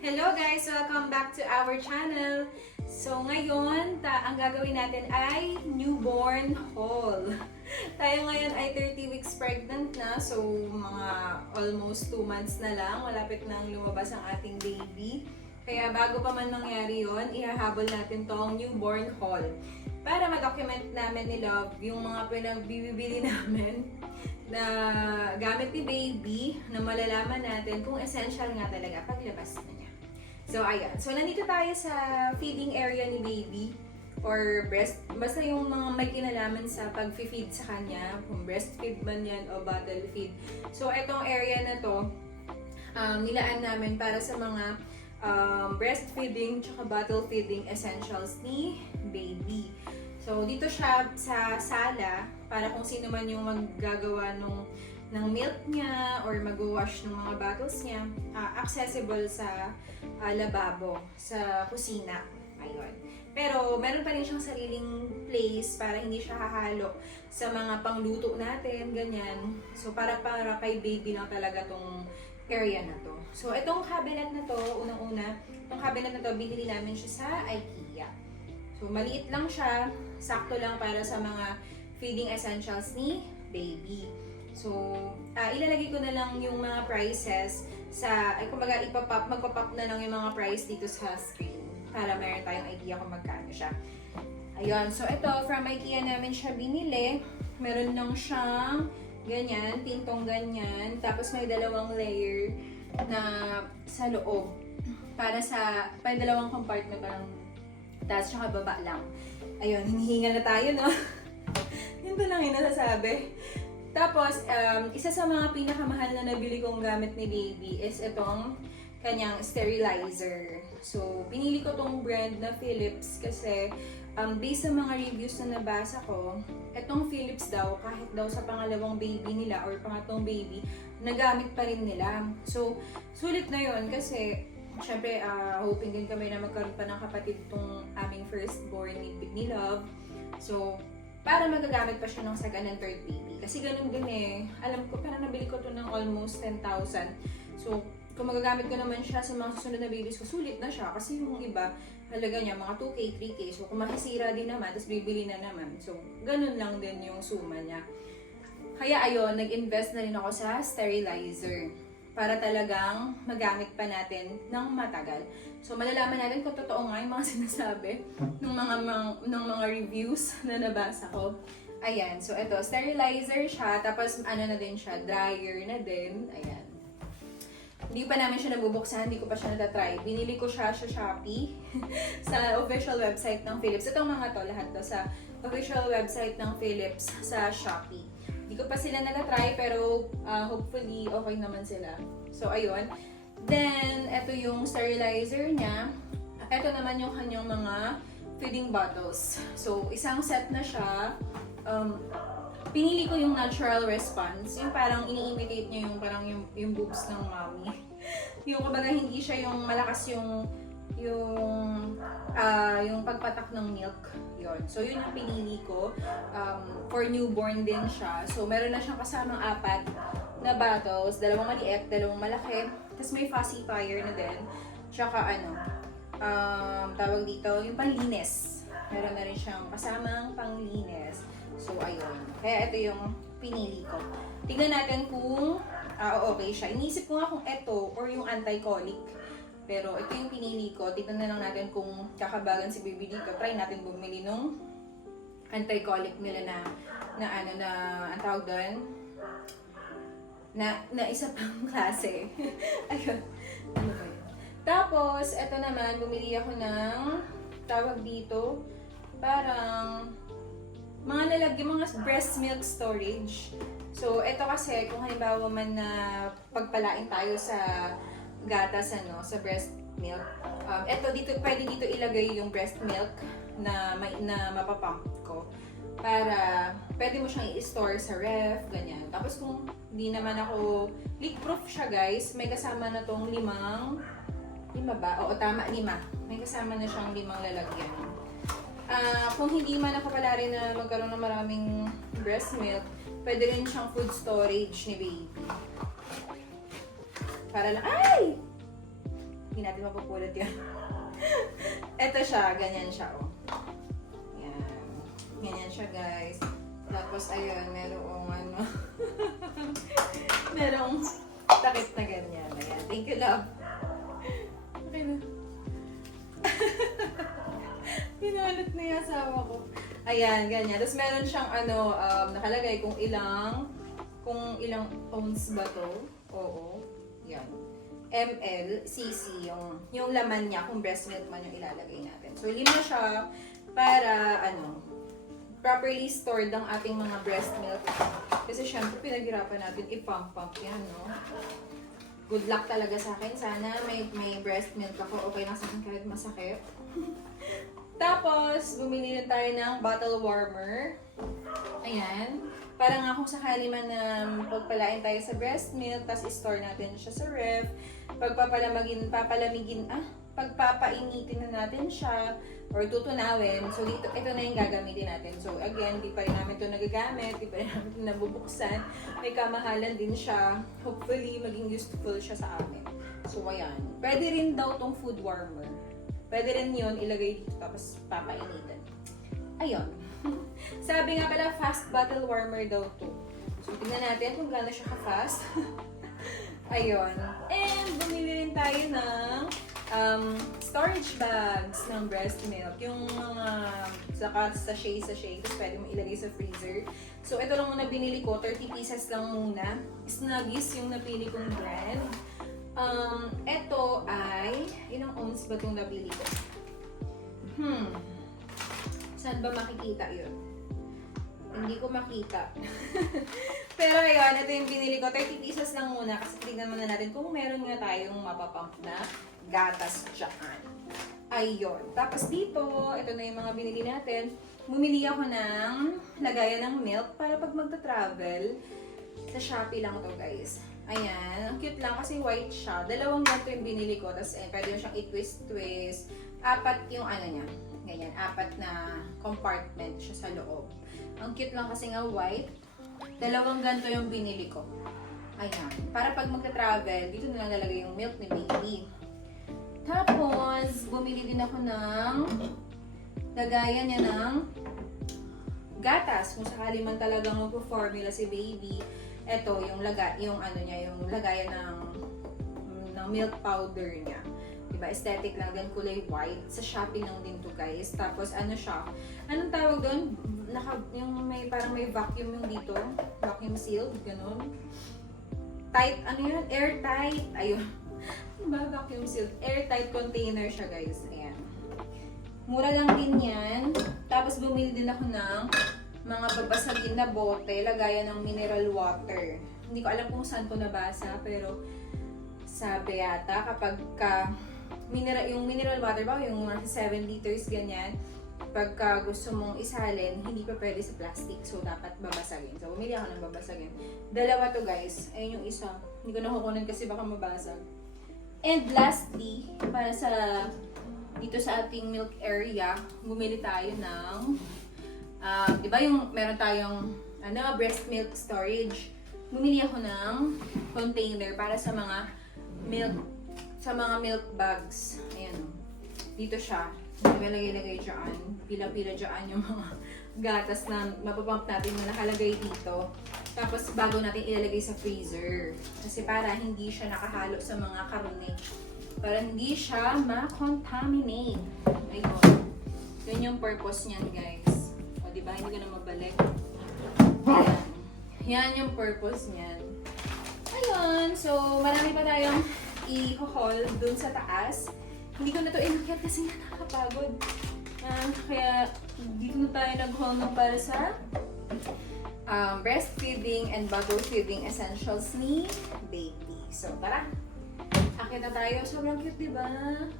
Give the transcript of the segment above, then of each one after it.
Hello guys! Welcome back to our channel. So ngayon, ang gagawin natin ay newborn haul. Tayo ngayon ay 30 weeks pregnant na. So mga almost 2 months na lang. Malapit nang lumabas ang ating baby. Kaya bago pa man mangyari yon, ihahabol natin tong newborn haul. Para ma-document namin ni Love yung mga pinagbibili namin na gamit ni baby na malalaman natin kung essential nga talaga paglabas na niya. So, ayan. So, nandito tayo sa feeding area ni baby or breast. Basta yung mga may kinalaman sa pag-feed sa kanya, kung breastfeed man yan o bottle feed. So, itong area na to, nilaan namin para sa mga breastfeeding tsaka bottle feeding essentials ni baby. So, dito siya sa sala para kung sino man yung maggagawa ng milk niya or mag-wash ng mga bottles niya, accessible sa lababo, sa kusina. Ayun. Pero meron pa rin siyang sariling place para hindi siya hahalo sa mga pangluto natin, ganyan. So, para kay baby lang talaga tong area na to. So, itong cabinet na to, unang-una, itong cabinet na to, binili namin siya sa IKEA. So, maliit lang siya, sakto lang para sa mga feeding essentials ni baby. So, ilalagay ko na lang yung mga prices sa, kumbaga, magpapop na lang yung mga price dito sa screen para meron tayong idea kung magkano siya. Ayun, so ito, from IKEA namin siya binili. Meron lang siyang ganyan, pintong ganyan. Tapos may dalawang layer na sa loob. Para dalawang compartment parang taas tsaka baba lang. Ayun, hinihinga na tayo, no? Yun ba lang yung nasasabi? Tapos, isa sa mga pinakamahal na nabili kong gamit ni baby is itong kanyang sterilizer. So, pinili ko tong brand na Philips kasi based sa mga reviews na nabasa ko, itong Philips daw, kahit daw sa pangalawang baby nila or pangatlong baby, nagamit pa rin nila. So, sulit na yun kasi syempre, hoping din kami na magkaroon pa ng kapatid itong aming firstborn ni Love. So, para magagamit pa siya ng second and third baby. Kasi ganun din eh. Alam ko, parang nabili ko to ng almost 10,000. So, kung magagamit ko naman siya sa mga susunod na babies ko, sulit na siya. Kasi yung iba, halaga niya, mga 2K, 3K. So, kung makisira din naman, tapos bibili na naman. So, ganun lang din yung suma niya. Kaya ayun, nag-invest na rin ako sa sterilizer para talagang magamit pa natin ng matagal. So, malalaman natin kung totoo nga yung mga sinasabi ng mga reviews na nabasa ko. Ayan, so ito, sterilizer siya, tapos ano na din siya, dryer na din. Ayan. Hindi pa namin siya nabubuksan, hindi ko pa siya natatry. Binili ko siya sa Shopee, sa official website ng Philips. Itong mga to, lahat to, sa official website ng Philips sa Shopee. Hindi ko pa sila natatry, pero hopefully okay naman sila. So, ayun. Then, ito yung sterilizer niya. Ito naman yung kanyang mga feeding bottles. So, isang set na siya. Pinili ko yung natural response. Yung parang ini-imitate niya yung parang yung boobs ng mommy. Yung kumbaga hindi siya yung malakas yung pagpatak ng milk. Yun. So, yun yung pinili ko. For newborn din siya. So, meron na siyang kasamang 4 na bottles. 2 maliit, 2 malaki. Tapos may pacifier na din. Tsaka tawag dito, yung panlinis. Meron na rin siyang kasamang panglinis. So, ayun. Kaya ito yung pinili ko. Tignan natin kung okay siya. Iniisip ko nga kung ito or yung anti-colic. Pero ito yung pinili ko. Tignan na lang natin kung kakabagan si baby dito. Try natin bumili nung anti-colic nila ang tawag doon, na isa pang klase. Ayun. Ano ba yun? Tapos, ito naman, bumili ako ng tawag dito, parang mga lalagyan, mga breast milk storage. So, ito kasi, kung halimbawa man na pagpalain tayo sa gatas, sa breast milk. Dito, pwede dito ilagay yung breast milk na mapapump ko. Para, pwede mo siyang i-store sa ref, ganyan. Tapos kung hindi naman ako, leak-proof siya guys, may kasama na tong 5 ba? Oo, tama, 5. May kasama na siyang 5 lalagyan. Kung hindi man nakapala rin na magkaroon ng maraming breast milk, pwede rin siyang food storage ni baby. Para lang, ay! Hindi natin mapupulot yun. Ito siya, ganyan siya, oh. Yan. Ganyan siya, guys. Tapos, ayun, merong ano. merong takip na ganyan. Ayan. Thank you, love. Okay na. Pinulot na yung asawa ko. Ayan, ganyan. Tapos meron siyang ano, nakalagay kung ilang ounce ba to. Oo. Yan. ml, cc, yung laman niya, kung breast milk man yung ilalagay natin. So, 5 siya para, properly stored ang ating mga breast milk. Kasi syempre, pinaghirapan natin i-pump yan, no? Good luck talaga sa akin. Sana may breast milk ako. Okay lang sa akin kahit masakit. Tapos, bumili rin tayo ng bottle warmer. Ayan. Para nga kung sakali man na pagpalain tayo sa breast milk, tapos i-store natin siya sa ref, pagpapainitin na natin siya, or tutunawin. So, ito na yung gagamitin natin. So, again, di pa rin namin ito nagagamit, di pa rin namin ito nabubuksan. May kamahalan din siya. Hopefully, maging useful siya sa amin. So, ayan. Pwede rin daw tong food warmer. Pwede rin yun, ilagay dito, tapos papainitin. Ayun. Sabi nga pala, fast bottle warmer daw to. So, tingnan natin kung gaano siya ka-fast. Ayun. And, bumili rin tayo ng storage bags ng breast milk. Yung mga sachet, tapos pwede mo ilagay sa freezer. So, ito lang muna binili ko. 30 pieces lang muna. Snuggies yung napili kong brand. Ito ay, ilang ounce ba itong nabili ko? Saan ba makikita yun? Hindi ko makita. Pero ayun, ito yung binili ko. 30 pieces lang muna kasi tignan muna natin kung meron nga tayong mapapump na gatas dyan. Ayun. Tapos dito, ito na yung mga binili natin. Bumili ako ng lagayan ng milk para pag magta-travel. Sa Shopee lang to, guys. Ayan. Ang cute lang kasi white siya. 2 ganito yung binili ko. Tapos pwede mo siyang i-twist-twist. 4 yung ano niya. Ganyan. 4 na compartment siya sa loob. Ang cute lang kasi nga white. 2 ganito yung binili ko. Ayan. Para pag magta-travel, dito na lang nalagay yung milk ni baby. Tapos, bumili din ako ng lagayan niya ng gatas. Kung sakali man talagang mag-formula si baby. Ito, yung lagayan ng milk powder niya. Diba? Aesthetic lang din, kulay white. Sa Shopee lang din to, guys. Tapos, ano siya? Anong tawag doon? Parang may vacuum yung dito. Vacuum sealed, ganun. Tight, ano yun? Airtight. Ayun. Ano ba? Vacuum sealed. Airtight container siya, guys. Ayan. Mura lang din yan. Tapos, bumili din ako ng mga babasagin na bote, lagayan ng mineral water. Hindi ko alam kung saan ko nabasa, pero sabi yata kapag yung mineral water ba, yung 7 liters ganyan, pagka gusto mong isalin, hindi pa pwede sa plastic. So, dapat babasagin. So, bumili ako ng babasagin. 2 to, guys. Ayun yung isa. Hindi ko nakukunan kasi baka mabasag. And lastly, para dito sa ating milk area, bumili tayo ng di ba yung meron tayong breast milk storage. Bumili ako ng container para sa mga milk bags. Ayan. Dito siya. Lagay dyan. Pila-pila dyan yung mga gatas na mapapump natin na nakalagay dito. Tapos bago natin ilalagay sa freezer. Kasi para hindi siya nakahalo sa mga karne. Para hindi siya ma-contaminate. Ayun. Yun yung purpose niyan, guys. Diba? Hindi ko na mabalik. Ayan. Yan yung purpose niyan. Ayun. So, marami pa tayong i-haul dun sa taas. Hindi ko na to inakyat kasi nakakapagod. Kaya, dito na tayo nag-haul ng para sa breastfeeding and bottle feeding essentials ni baby. So, tara! Akit na tayo. Sobrang cute, diba?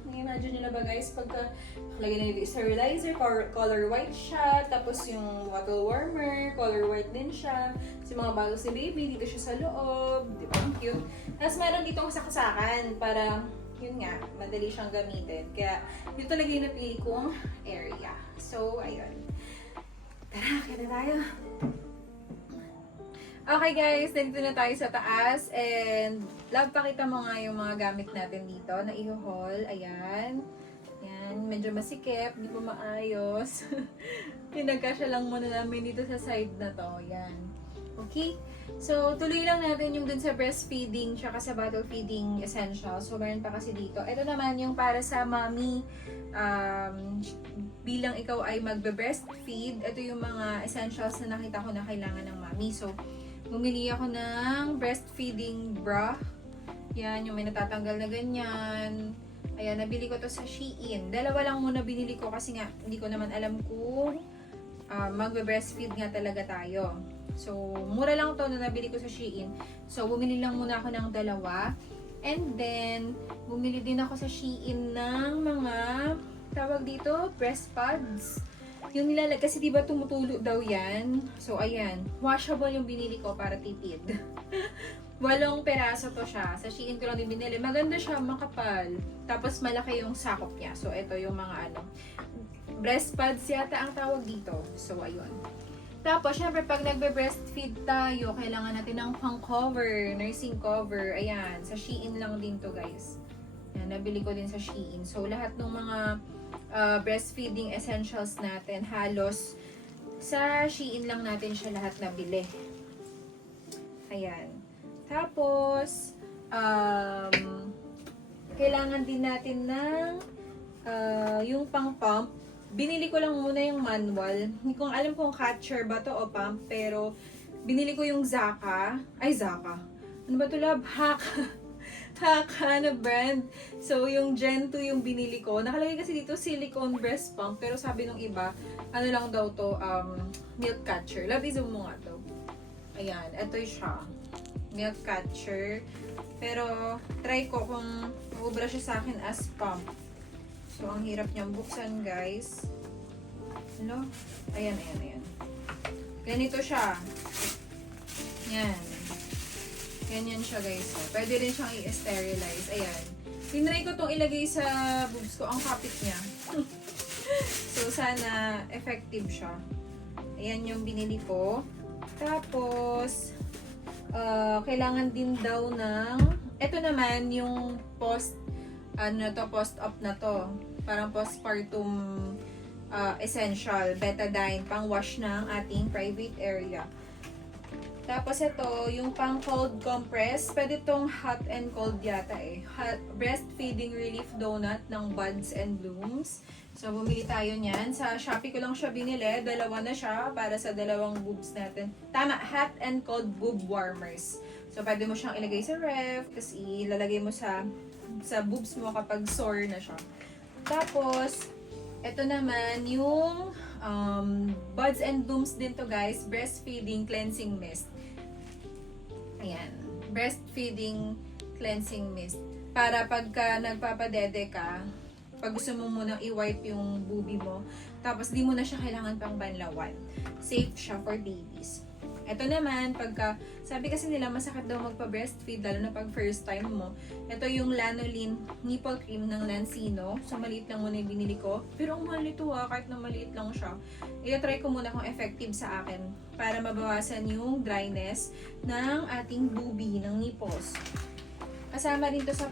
Nag-imagine nyo na ba, guys? Pagka lagyan na dito sterilizer, color white siya. Tapos yung bottle warmer, color white din siya. Kasi mga bottles ni baby, dito siya sa loob. Diba? Ang cute. Tapos meron ditong saksakan para, yun nga, madali siyang gamitin. Kaya, yun talaga yung napili kong area. So, ayun. Tara, akit na tayo. Okay guys, nandito na tayo sa taas and love, pakita mo nga yung mga gamit natin dito na i-haul. Ayan. Yan, medyo masikip, hindi pa maayos. Pinagkasya lang muna namin dito sa side na to. Yan. Okay? So, tuloy lang natin yung dun sa breastfeeding tsaka sa bottle feeding essentials. So, meron pa kasi dito. Ito naman yung para sa mommy, bilang ikaw ay magbe-breastfeed. Ito yung mga essentials na nakita ko na kailangan ng mommy. So, bumili ako ng breastfeeding bra. Yan, yung may natatanggal na ganyan. Ayan, nabili ko to sa Shein. Dalawa lang muna binili ko kasi nga, hindi ko naman alam kung magbe-breastfeed nga talaga tayo. So, mura lang to na nabili ko sa Shein. So, bumili lang muna ako ng dalawa. And then, bumili din ako sa Shein ng mga, tawag dito, breast pads. Yung nilalag, kasi diba tumutulo daw yan. So, ayan. Washable yung binili ko para tipid. 8 peraso to siya. Sa Shein ko lang din binili. Maganda siya, makapal. Tapos, malaki yung sakop niya. So, ito yung mga breast pads yata ang tawag dito. So, ayun. Tapos, syempre, pag nagbe-breastfeed tayo, kailangan natin ng pang-cover, nursing cover. Ayan, sa Shein lang din to, guys. Ayan, nabili ko din sa Shein. So, lahat ng mga breastfeeding essentials natin, halos sa Shein lang natin siya lahat nabili. Ayan. Tapos, kailangan din natin ng yung pang-pump. Binili ko lang muna yung manual. Hindi ko alam kung catcher ba to o pump, pero binili ko yung Zaka. Ay, Zaka. Ano ba to, love? Haka na brand. So, yung Gen 2 yung binili ko. Nakalagay kasi dito silicone breast pump, pero sabi nung iba, ano lang daw to, milk catcher. Love, i-zoom mo nga to. Ayan, ito siya. Milk catcher. Pero, try ko kung maubra siya sa akin as pump. So, ang hirap niyang buksan, guys. Hello? Ayan, ayan, ayan. Ganito siya. Yan. Ganyan siya, guys. So, pwede rin siyang i-sterilize. Ayan. Tinry ko itong ilagay sa boobs ko. Ang kapit niya. So, sana effective siya. Ayan yung binili ko. Tapos, kailangan din daw ng, ito naman yung post-op na to. Parang postpartum essential, betadine, pang wash ng ating private area. Tapos ito, yung pang cold compress, pwede tong hot and cold yata eh. Hot breastfeeding relief donut ng Buds and Blooms. So, bumili tayo niyan. Sa Shopee ko lang siya binili. Dalawa na siya para sa dalawang boobs natin. Tama, hot and cold boob warmers. So, pwede mo siyang ilagay sa ref, tapos ilalagay mo sa boobs mo kapag sore na siya. Tapos, ito naman yung Buds and Blooms din to, guys. Breastfeeding cleansing mist. Ayan. Breastfeeding cleansing mist. Para pagka nagpapadede ka, pag gusto mo munang i-wipe yung boobie mo, tapos di mo na siya kailangan pang banlawan. Safe siya for babies. Ito naman, sabi kasi nila masakit daw magpa-breastfeed, lalo na pag first time mo. Ito yung Lanolin nipple cream ng Lancino. So, maliit lang muna yung binili ko. Pero ang mahal ito kahit na maliit lang siya. I-try ko muna kung effective sa akin para mabawasan yung dryness ng ating boobie, ng nipples. Kasama rin to sa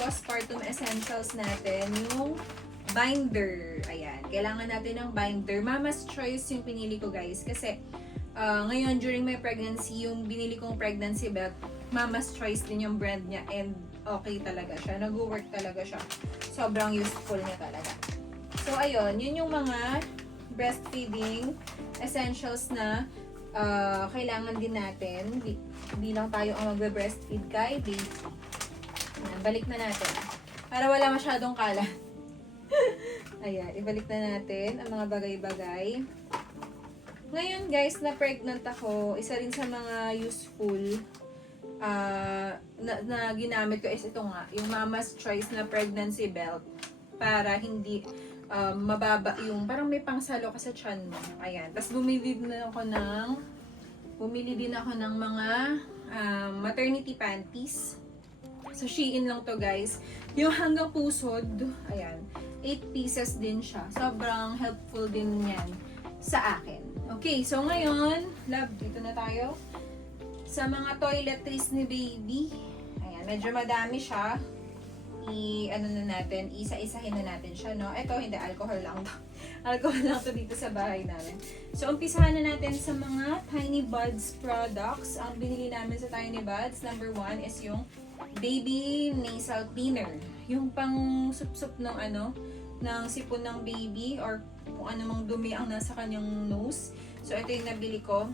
postpartum essentials natin, yung binder. Ayan. Kailangan natin ng binder. Mama's Choice yung pinili ko, guys. Kasi, ngayon, during my pregnancy, yung binili kong pregnancy belt, Mama's Choice din yung brand niya. And, okay talaga siya. Nag-work talaga siya. Sobrang useful niya talaga. So, ayun. Yun yung mga breastfeeding essentials na kailangan din natin. Hindi lang tayo ang magbe-breastfeed kay baby. Ayan, balik na natin. Para wala masyadong kalat. Ayan, ibalik na natin ang mga bagay-bagay. Ngayon, guys, na pregnant ako, isa rin sa mga useful na ginamit ko is ito nga, yung Mama's Choice na pregnancy belt para hindi mababa yung, parang may pangsalo ka sa tiyan mo. Ayan. Tapos bumili din ako ng mga maternity panties. So, Shein lang to, guys. Yung hanggang pusod, ayan, 8 pieces din siya. Sobrang helpful din yan sa akin. Okay, so ngayon, love, dito na tayo. Sa mga toiletries ni baby. Ayan, medyo madami siya. Ano na natin, isa-isahin na natin siya, no? Ito, hindi, alcohol lang to. Alcohol lang to dito sa bahay namin. So, umpisahan na natin sa mga Tiny Buds products. Ang binili namin sa Tiny Buds, number 1 is yung Baby Nasal Cleaner. Yung pang sup-sup ng ng sipon ng baby or kung ano mang dumi ang nasa kanyang nose. So, ito yung nabili ko.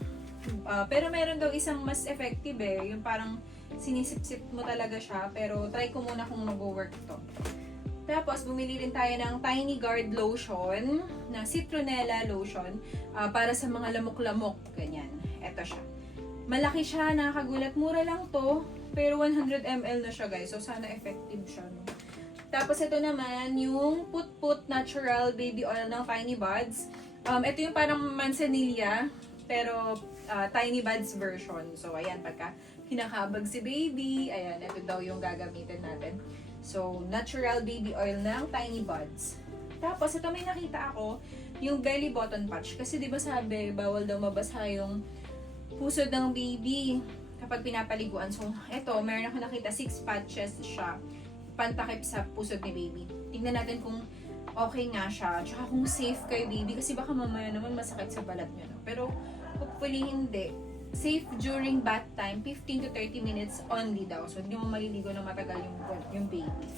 Pero meron daw isang mas effective yung parang sinisip-sip mo talaga siya, pero try ko muna kung mag-work to. Tapos, bumili rin tayo ng Tiny Guard Lotion, na Citronella Lotion, para sa mga lamok-lamok, ganyan. Ito siya. Malaki siya, nakakagulat, mura lang to, pero 100 ml na siya guys, so sana effective siya, no? Tapos, ito naman, yung Put Natural Baby Oil ng Tiny Buds. Ito yung parang manzanilla, pero Tiny Buds version. So, ayan, pagka kinakabag si baby, ayan, ito daw yung gagamitin natin. So, natural baby oil ng Tiny Buds. Tapos, ito may nakita ako, yung belly button patch. Kasi di ba sabi, bawal daw mabasa yung pusod ng baby kapag pinapaliguan. So, ito, meron ako nakita, 6 patches siya, pantakip sa pusod ni baby. Tingnan natin kung okay nga siya, tsaka kung safe kay baby, kasi baka mamaya naman masakit sa balat niya, no? Pero, hopefully hindi. Safe during bath time, 15 to 30 minutes only daw. So, hindi mo maliligo na matagal yung baby.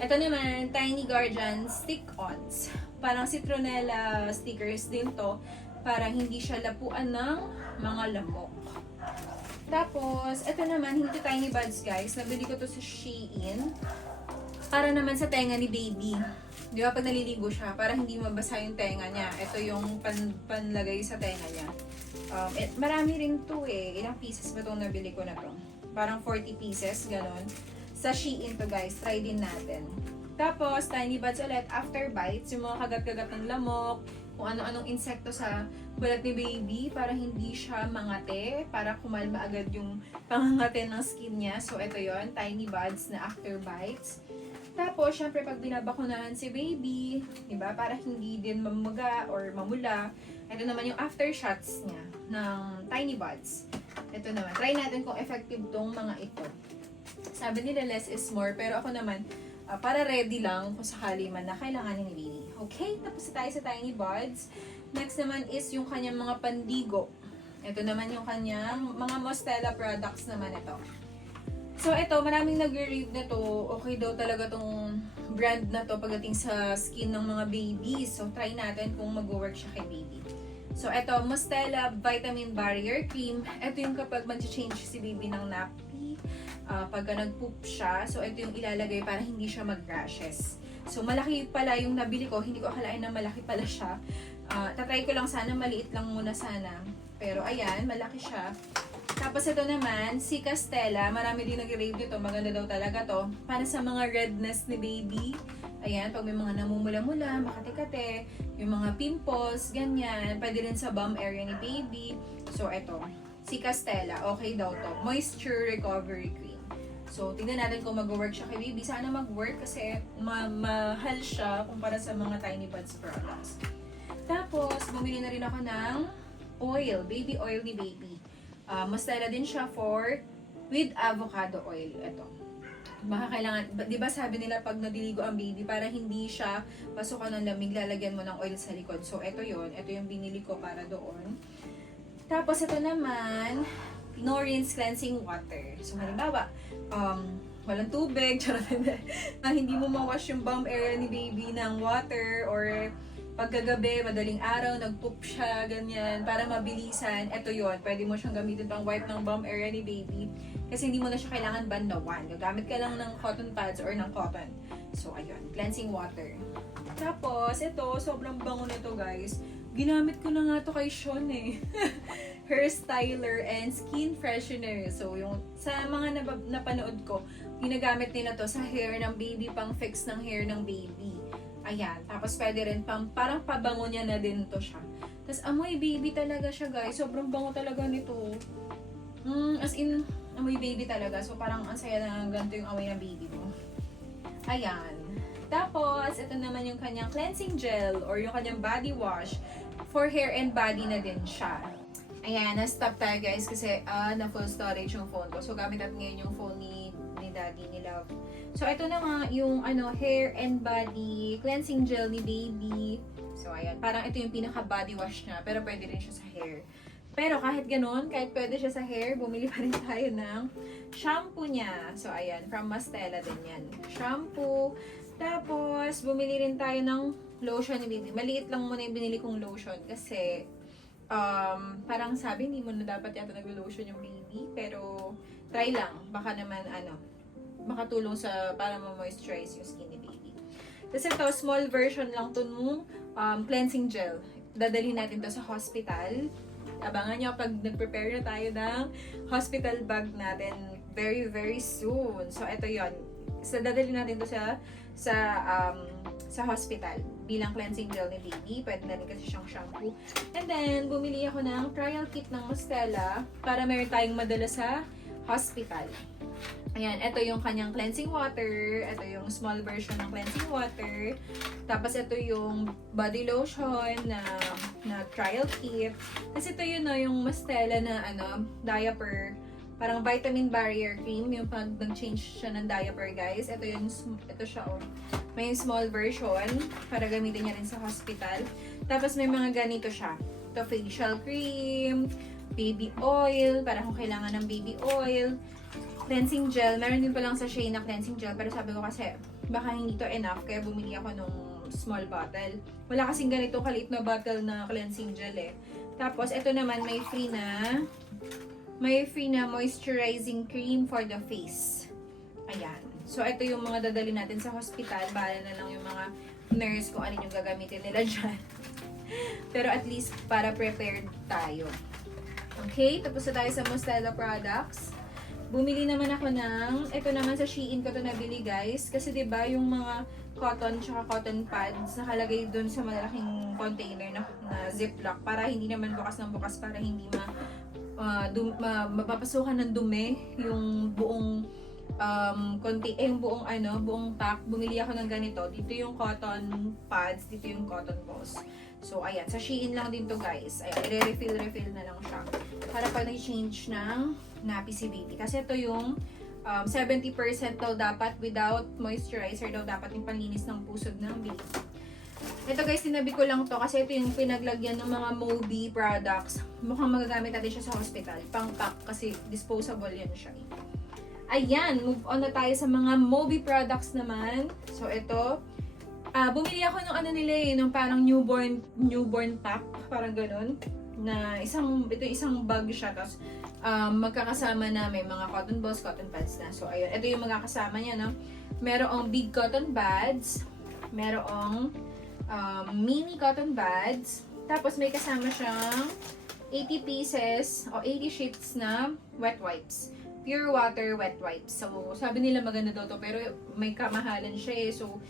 Ito naman, Tiny Guardian Stick-Ons. Parang citronella stickers din to para hindi siya lapuan ng mga lamok. Tapos, ito naman, hindi Tiny Buds guys. Nabili ko to sa Shein. Para naman sa tenga ni baby. Di ba pag naliligo siya, para hindi mabasa yung tenga niya. Ito yung panlagay sa tenga niya. Marami rin to Ilang pieces ba itong nabili ko na to? Parang 40 pieces, ganon. Sa Shein to guys, try din natin. Tapos, Tiny Buds ulit, after bites, yung mga kagat-kagat ng lamok, kung ano-anong insekto sa balat ni baby, para hindi siya mangate, para kumalma agad yung pangangate ng skin niya. So, ito yon Tiny Buds na after bites. Tapos, syempre, pag binabakunahan si baby, diba, para hindi din mamaga or mamula, ito naman yung after shots niya ng Tiny Buds. Ito naman, try natin kung effective tong mga ito. Sabi nila less is more, pero ako naman, para ready lang kung sakali man na kailanganin ni baby. Okay, tapos tayo sa Tiny Buds. Next naman is yung kanyang mga pandigo. Ito naman yung kanyang mga Mostela products naman ito. So, ito, maraming nag-rave na to. Okay daw talaga tong brand na to pagdating sa skin ng mga babies. So, try natin kung mag-work siya kay baby. So, ito, Mostela Vitamin Barrier Cream. Ito yung kapag mag-change si baby ng nappy, pagka nag-poop siya. So, ito yung ilalagay para hindi siya mag-rashes. So, malaki pala yung nabili ko. Hindi ko akalain na malaki pala siya. Tatry ko lang sana, maliit lang muna sana. Pero, ayan, malaki siya. Tapos ito naman, si Castella, marami din nag-rave dito, maganda daw talaga to. Para sa mga redness ni baby, ayan, pag may mga namumula-mula, makate-kate, yung mga pimples, ganyan, pwede rin sa bum area ni baby. So ito, si Castella, okay daw to. Moisture Recovery Cream. So, tingnan natin kung mag-work siya kay baby. Sana mag-work kasi mahal siya kumpara sa mga Tiny Buds products. Tapos, bumili na rin ako ng oil, baby oil ni baby. Mostela din siya with avocado oil. Ito. Baka kailangan, di ba sabi nila pag nadiligo ang baby, para hindi siya pasukan ng lamig, lalagyan mo ng oil sa likod. So, ito yon. Ito yung binili ko para doon. Tapos, ito naman, no rinse cleansing water. So, halimbawa, walang tubig, hindi mo ma-wash yung bum area ni baby ng water, or pagkagabi, madaling araw, nag-poop siya, ganyan, para mabilisan, eto yon, pwede mo siyang gamitin pang wipe ng bum area ni baby, kasi hindi mo na siya kailangan bandawan. Gagamit ka lang ng cotton pads or ng cotton. So, ayun, cleansing water. Tapos, ito, sobrang bango nito, guys. Ginamit ko na nga to kay Sean Hair styler and skin freshener. So, yung sa mga napanood ko, ginagamit nila to sa hair ng baby, pang fix ng hair ng baby. Ayan. Tapos, pwede rin parang pabango niya na din to siya. Tapos, amoy baby talaga siya, guys. Sobrang bango talaga nito. As in, amoy baby talaga. So, parang ang saya na ganito yung amoy ng baby mo. Ayan. Tapos, ito naman yung kanyang cleansing gel or yung kanyang body wash for hair and body na din siya. Ayan, na-stop tayo guys kasi na full storage yung phone ko. So, gamit natin ngayon yung phone ni Daddy, ni Love. So, ito na nga yung hair and body cleansing gel ni Baby. So, ayan. Parang ito yung pinaka-body wash niya. Pero pwede rin siya sa hair. Pero kahit ganun, kahit pwede siya sa hair, bumili pa rin tayo ng shampoo niya. So, ayan. From Mastela din yan. Shampoo. Tapos, bumili rin tayo ng lotion ni Baby. Maliit lang muna yung binili kong lotion kasi parang sabi, hindi mo na dapat yata nag-lotion yung baby. Pero, try lang. Baka naman, makatulong para ma-moisturize yung skin ni baby. Tapos ito, small version lang to nung cleansing gel. Dadalhin natin to sa hospital. Abangan nyo pag nag-prepare na tayo ng hospital bag natin very, very soon. So, ito yon. So, dadalhin natin to sa hospital bilang cleansing gel ni baby. Pwede na rin kasi siyang shampoo. And then, bumili ako ng trial kit ng Mastela para meron tayong madala sa hospital. Ayan, ito yung kanyang cleansing water. Ito yung small version ng cleansing water. Tapos, ito yung body lotion na trial kit. Kasi ito yun, yung Mastela na diaper. Parang vitamin barrier cream. Yung pag nag-change siya ng diaper, guys. Ito siya, May small version para gamitin niya rin sa hospital. Tapos, may mga ganito siya. Ito, facial cream, baby oil, para kung kailangan ng baby oil, cleansing gel. Meron din pa lang sa Shea na cleansing gel, pero sabi ko kasi baka hindi to enough, kaya bumili ako nung small bottle. Wala kasing ganito kaliit na bottle na cleansing gel eh. Tapos, ito naman may free na moisturizing cream for the face. Ayan. So, ito yung mga dadali natin sa hospital. Bahala na lang yung mga nurse kung ano yung gagamitin nila dyan. Pero at least, para prepared tayo. Okay, tapos na tayo sa Mastela products. Bumili naman ako ito naman sa Shein ko to nabili guys. Kasi 'di ba yung mga cotton tsaka cotton pads nakalagay dun sa malaking container na ziplock para hindi naman bukas ng bukas, para hindi mapapasukan ng dumi yung buong buong pack. Bumili ako ng ganito. Dito yung cotton pads, dito yung cotton balls. So, ayan. Sa Shein lang din to guys. Ayan, i-refill na lang siya. Para pag nag-change ng nappy si baby. Kasi ito yung 70% daw dapat without moisturizer daw dapat yung panlinis ng pusod ng baby. Ito guys, tinabi ko lang to kasi ito yung pinaglagyan ng mga Moby products. Mukhang magagamit natin siya sa hospital. Pang-pack kasi disposable yan siya. Ayan, move on na tayo sa mga Moby products naman. So, ito. Bumili ako ng nung parang newborn pack, parang ganun, na isang bag siya, tapos magkakasama na may mga cotton balls, cotton pads na. So, ayun, ito yung magkakasama niya, no? Merong big cotton pads, merong mini cotton pads, tapos may kasama siyang 80 pieces o 80 sheets na wet wipes. Pure water wet wipes. So, sabi nila maganda daw to, pero may kamahalan siya eh. So,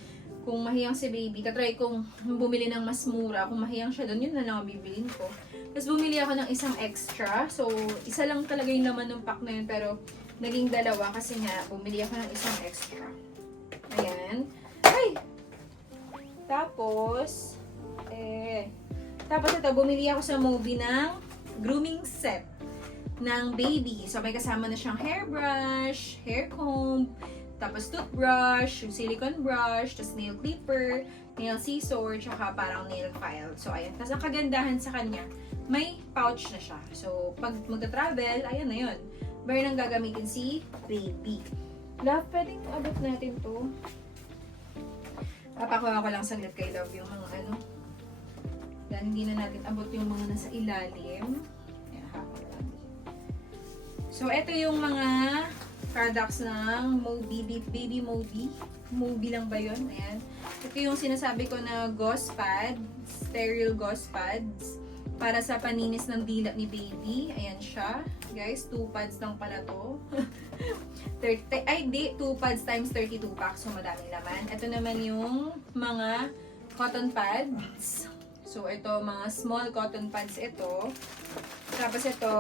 kung mahiyang si baby, tatry kong bumili ng mas mura. Kung mahiyang siya doon, yun na lang ang bibilin ko. Tapos bumili ako ng isang extra. So, isa lang talaga yung laman ng pack na yun. Pero, naging dalawa kasi nga, bumili ako ng isang extra. Ayan. Ay! Tapos ito, bumili ako sa Moby ng grooming set ng baby. So, may kasama na siyang hairbrush, hair comb, tapos toothbrush, yung silicone brush, tapos nail clipper, nail scissor, tsaka parang nail file. So, ayan. Tapos, ang kagandahan sa kanya, may pouch na siya. So, pag magta-travel, ayan na yun. Meron nang gagamitin si baby. Love, pwedeng abot natin to. Papakuha ko lang saglit kay Love yung mga dahil hindi na natin abot yung mga nasa ilalim. Ayan, hapon lang. So, ito yung mga products ng Moby, Baby Moby. Moby lang ba yun? Ayan. Ito yung sinasabi ko na gauze pads, sterile gauze pads, para sa paninis ng dila ni baby. Ayan siya. Guys, 2 pads lang pala to. 2 pads times 32 packs. So, madaming laman. Ito naman yung mga cotton pads. So, ito, mga small cotton pads ito. Tapos ito,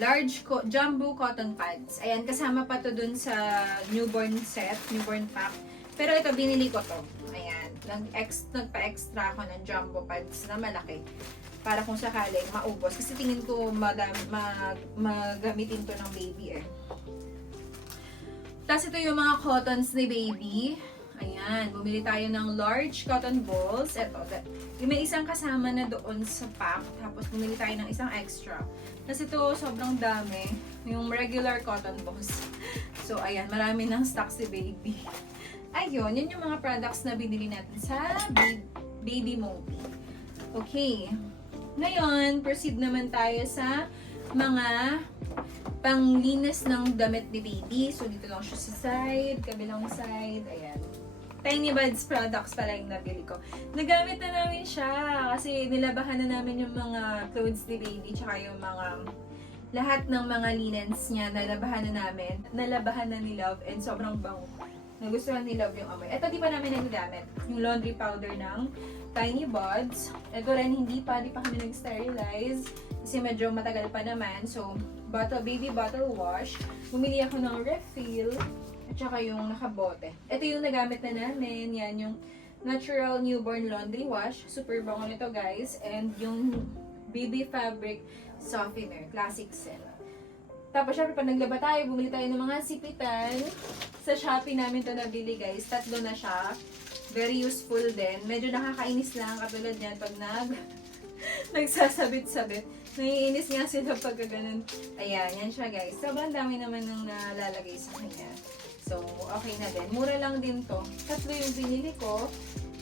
large jumbo cotton pads. Ayan, kasama pa to dun sa newborn set, newborn pack. Pero ito, binili ko to. Ayan. nagpa-extra ako ng jumbo pads na malaki para kung sakaling maubos. Kasi tingin ko magamitin to ng baby eh. Tapos ito yung mga cottons ni baby. Ayan, bumili tayo ng large cotton balls. Ito, yung may isang kasama na doon sa pack. Tapos bumili tayo ng isang extra. Kasi ito, sobrang dami. Yung regular cotton balls. So, ayan, marami ng stock si baby. Ayun, yun yung mga products na binili natin sa Baby Mopi. Okay. Ngayon, proceed naman tayo sa mga panglinis ng damit ni baby. So, dito lang siya sa side, kabilang side. Ayan. Tiny Buds products pala yung nabili ko. Nagamit na namin siya kasi nilabahan na namin yung mga clothes ni baby tsaka yung mga lahat ng mga linens niya nalabahan na namin. Nalabahan na ni Love and sobrang bango. Nagustuhan ni Love yung amoy. Ito di pa namin nagagamit. Yung laundry powder ng Tiny Buds. Ito rin di pa kami nag-sterilize kasi medyo matagal pa naman. So, baby bottle wash. Bumili ako ng refill. At saka yung nakabote. Ito yung nagamit na namin. Yan yung Natural Newborn Laundry Wash. Super bango nito guys. And yung Baby Fabric Softener. Classic scent. Tapos syempre pag naglaba tayo, bumili tayo ng mga sipitan. Sa Shopee namin to nabili guys. 3 na siya. Very useful din. Medyo nakakainis lang katulad yan pag nagsasabit-sabit. Naiinis nga sila pagka ganun. Ayan, yan siya guys. Sobrang dami naman nang nalalagay sa kanya. So, okay na din. Mura lang din to. 3 yung binili ko.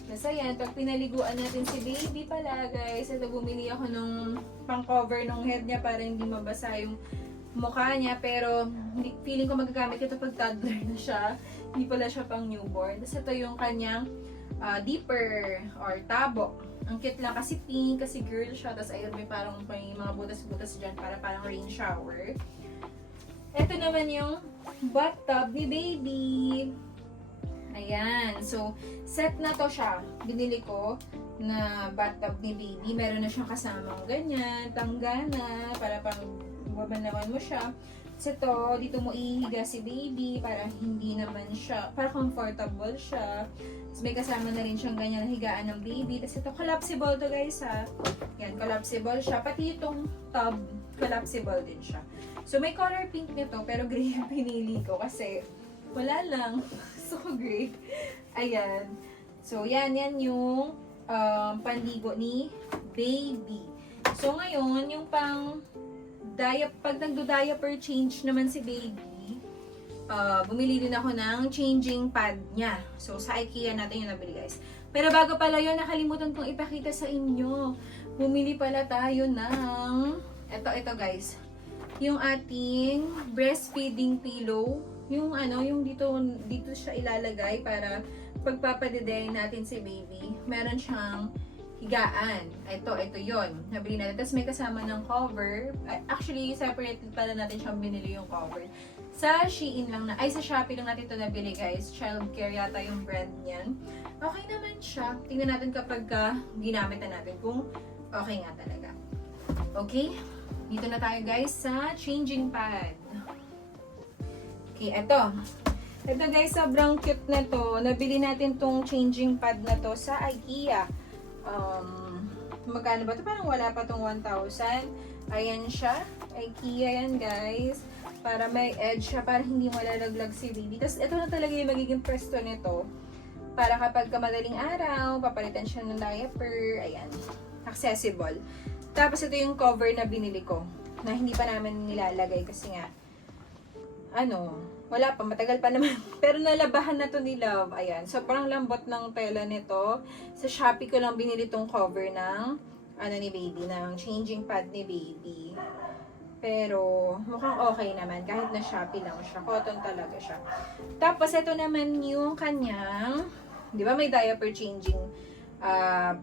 Nasa yan, pag pinaliguan natin si baby pala guys, ito bumili ako nung pang-cover nung head niya para hindi mabasa yung mukha niya. Pero, feeling ko magagamit ito pag toddler na siya. Hindi pala siya pang newborn. Tapos ito yung kanyang dipper or tabo. Ang cute lang kasi pink, kasi girl siya. Tapos ayun, may parang may mga butas-butas dyan para parang rain shower. Ito naman yung bathtub ni baby. Ayan. So, set na to siya. Binili ko na bathtub ni baby. Meron na siyang kasamang ganyan, tanggana, para pang babanawan mo siya. So, ito, dito mo ihiga si baby para hindi naman siya, para comfortable siya. Tapos may kasama na rin siyang ganyan na higaan ng baby. Tapos ito, collapsible to guys ha. Yan, collapsible siya. Pati itong tub, collapsible din siya. So, may color pink nito, pero gray yung pinili ko kasi wala lang. So, gray. Ayan. So, yan yung panligo ni baby. So, ngayon, yung pag nagdo-diaper change naman si baby, bumili din ako ng changing pad niya. So, sa IKEA natin yung nabili guys. Pero bago pala yun, nakalimutan kong ipakita sa inyo. Bumili pala tayo ng ito guys. Yung ating breastfeeding pillow. Yung yung dito siya ilalagay para pagpapadede natin si baby. Meron siyang higaan. Ito yon. Nabili natin. Tapos may kasama ng cover. Actually, separated pala natin siyang binili yung cover. Sa Shein lang sa Shopee lang natin ito nabili guys. Childcare yata yung brand niyan. Okay naman siya. Tingnan natin kapag ginamit na natin kung okay nga talaga. Okay? Dito na tayo guys sa changing pad. Okay, ito. Ito guys, sobrang cute na to. Nabili natin tong changing pad na to sa IKEA. Magkano ba ito? Parang wala pa tong 1,000. Ayan siya. IKEA yan guys. Para may edge siya, para hindi malalaglag si baby. Tapos ito na talaga yung magiging pwesto nito. Para kapag madaling araw, papalitan siya ng diaper. Ayan. Accessible. Tapos ito yung cover na binili ko. Na hindi pa namin nilalagay kasi nga wala pa, matagal pa naman. Pero nalabahan na to ni Love. Ayan. Sobrang lambot ng tela nito. Sa Shopee ko lang binili tong cover ng ni baby, ng changing pad ni baby. Pero mukhang okay naman. Kahit na Shopee lang siya. Cotton talaga siya. Tapos ito naman yung kanyang, di ba may diaper changing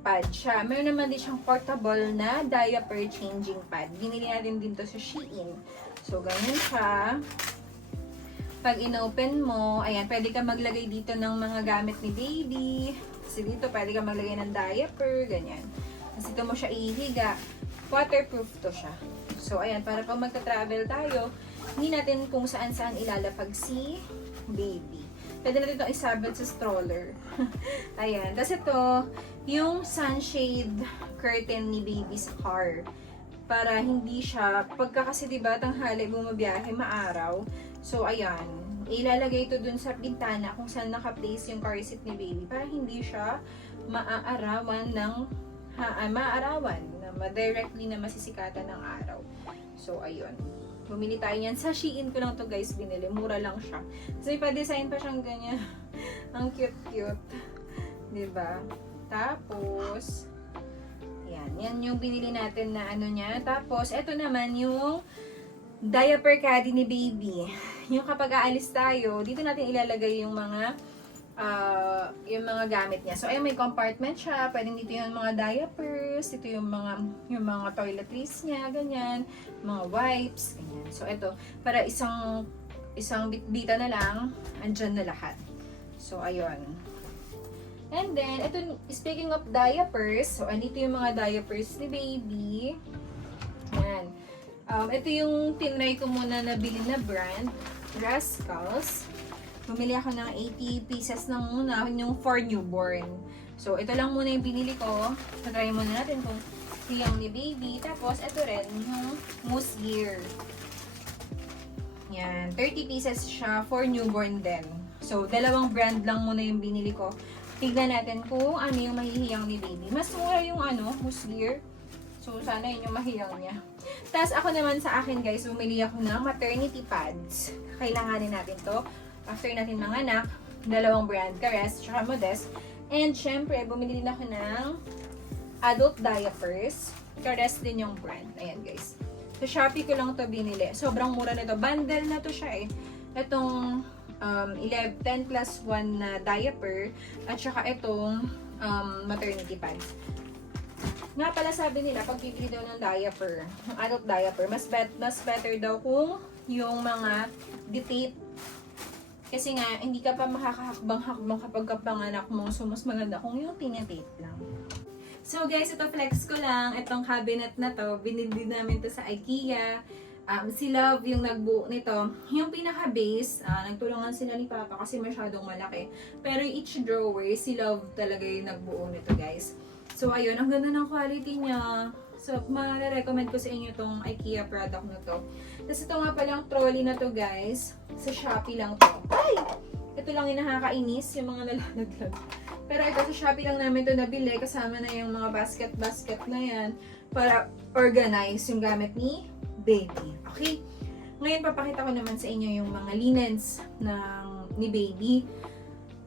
pad siya. Meron naman din siyang portable na diaper changing pad. Binili natin din to sa Shein. So, ganyan siya. Pag inopen mo, ayan, pwede ka maglagay dito ng mga gamit ni baby. Kasi dito, pwede ka maglagay ng diaper, ganyan. Kasi dito mo siya ihiga. Waterproof to siya. So, ayan, para pag magta-travel tayo, hindi natin kung saan-saan ilalapag si baby. Pwede natin itong isabit sa stroller. Ayan. Tapos ito, yung sunshade curtain ni baby's car. Para hindi siya, pagka kasi diba tanghali bumabiyahe, maaraw. So, ayan. Ilalagay ito dun sa bintana kung saan naka-place yung car seat ni baby para hindi siya maaarawan ng maaarawan na directly na masisikatan ng araw. So, ayun. Bumili tayo yan. Sa Shein ko lang to guys binili. Mura lang siya. Kasi pa-design pa siyang ganyan. Ang cute-cute. Diba? Tapos, yan yung binili natin na ano niya. Tapos, eto naman yung diaper caddy ni baby. Yung kapag aalis tayo, dito natin ilalagay yung mga gamit niya. So, ayun, may compartment siya. Pwedeng dito yung mga diapers, dito yung mga toiletries niya, ganyan, mga wipes, ganyan. So, ito, para isang bitbita na lang, andyan na lahat. So, ayun. And then, ito, speaking of diapers, so, andito yung mga diapers ni baby. Yan. Ito yung tinry ko muna na bilhin na brand, Rascals. Bumili ako ng 80 pieces lang muna, yung for newborn. So, ito lang muna yung binili ko. Try muna natin kung hiyang ni baby. Tapos, ito rin, yung Mousse Gear. Yan, 30 pieces siya for newborn din. So, dalawang brand lang muna yung binili ko. Tignan natin kung ano yung mahihiyang ni baby. Mas mura yung Mousse Gear. So, sana yun yung mahiyang niya. Tapos, ako naman sa akin guys, bumili ako ng maternity pads. Kailanganin natin to. After natin manganak, dalawang brand, Caress, tsaka Modest. And, syempre, bumili din ako ng adult diapers. Caress din yung brand. Ayan, guys. Sa Shopee ko lang to binili. Sobrang mura na to. Bundle na to siya eh. Itong 10 plus 1 na diaper at saka itong maternity pads. Nga pala sabi nila, pag bibili daw ng diaper, ng adult diaper, mas better daw kung yung mga detape. Kasi nga, hindi ka pa makakahakbang-hakbang kapag kapanganak mo. So, mas maganda kung yung tinatape lang. So, guys, ito flex ko lang. Itong cabinet na to, binili namin to sa IKEA. Si Love yung nagbuo nito. Yung pinaka-base, nagtulungan sila ni Papa kasi masyadong malaki. Pero each drawer, si Love talaga yung nagbuo nito, guys. So, ayun, ang ganda ng quality niya. So, ma-recommend ko sa inyo itong IKEA product na to. Tapos ito nga palang trolley na to, guys. Sa Shopee lang to. Ay! Ito lang yung nakakainis, yung mga nalalaglag. Pero ito, sa Shopee lang namin to nabili. Kasama na yung mga basket na yan. Para organize yung gamit ni baby. Okay? Ngayon, papakita ko naman sa inyo yung mga linens ni baby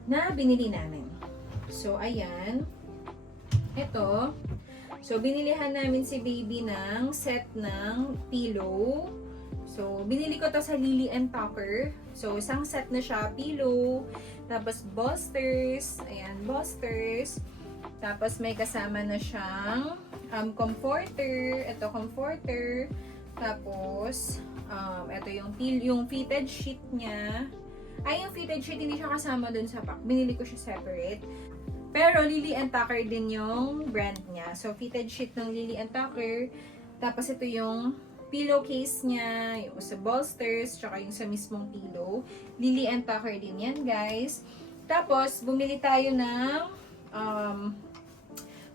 na binili namin. So, ayan. Ito. So, binilihan namin si baby ng set ng pillow. So, binili ko to sa Lily and Tucker. So, isang set na siya, pillow. Tapos, bolsters. Ayan, bolsters. Tapos, may kasama na siyang comforter. Ito, comforter. Tapos, ito yung fitted sheet niya. Ay, yung fitted sheet, hindi siya kasama dun sa pack. Binili ko siya separate. Pero Lily and Tucker din yung brand niya. So, fitted sheet ng Lily and Tucker. Tapos, ito yung pillowcase niya, yung sa bolsters, tsaka yung sa mismong pillow. Lily and Tucker din yan, guys. Tapos, bumili tayo ng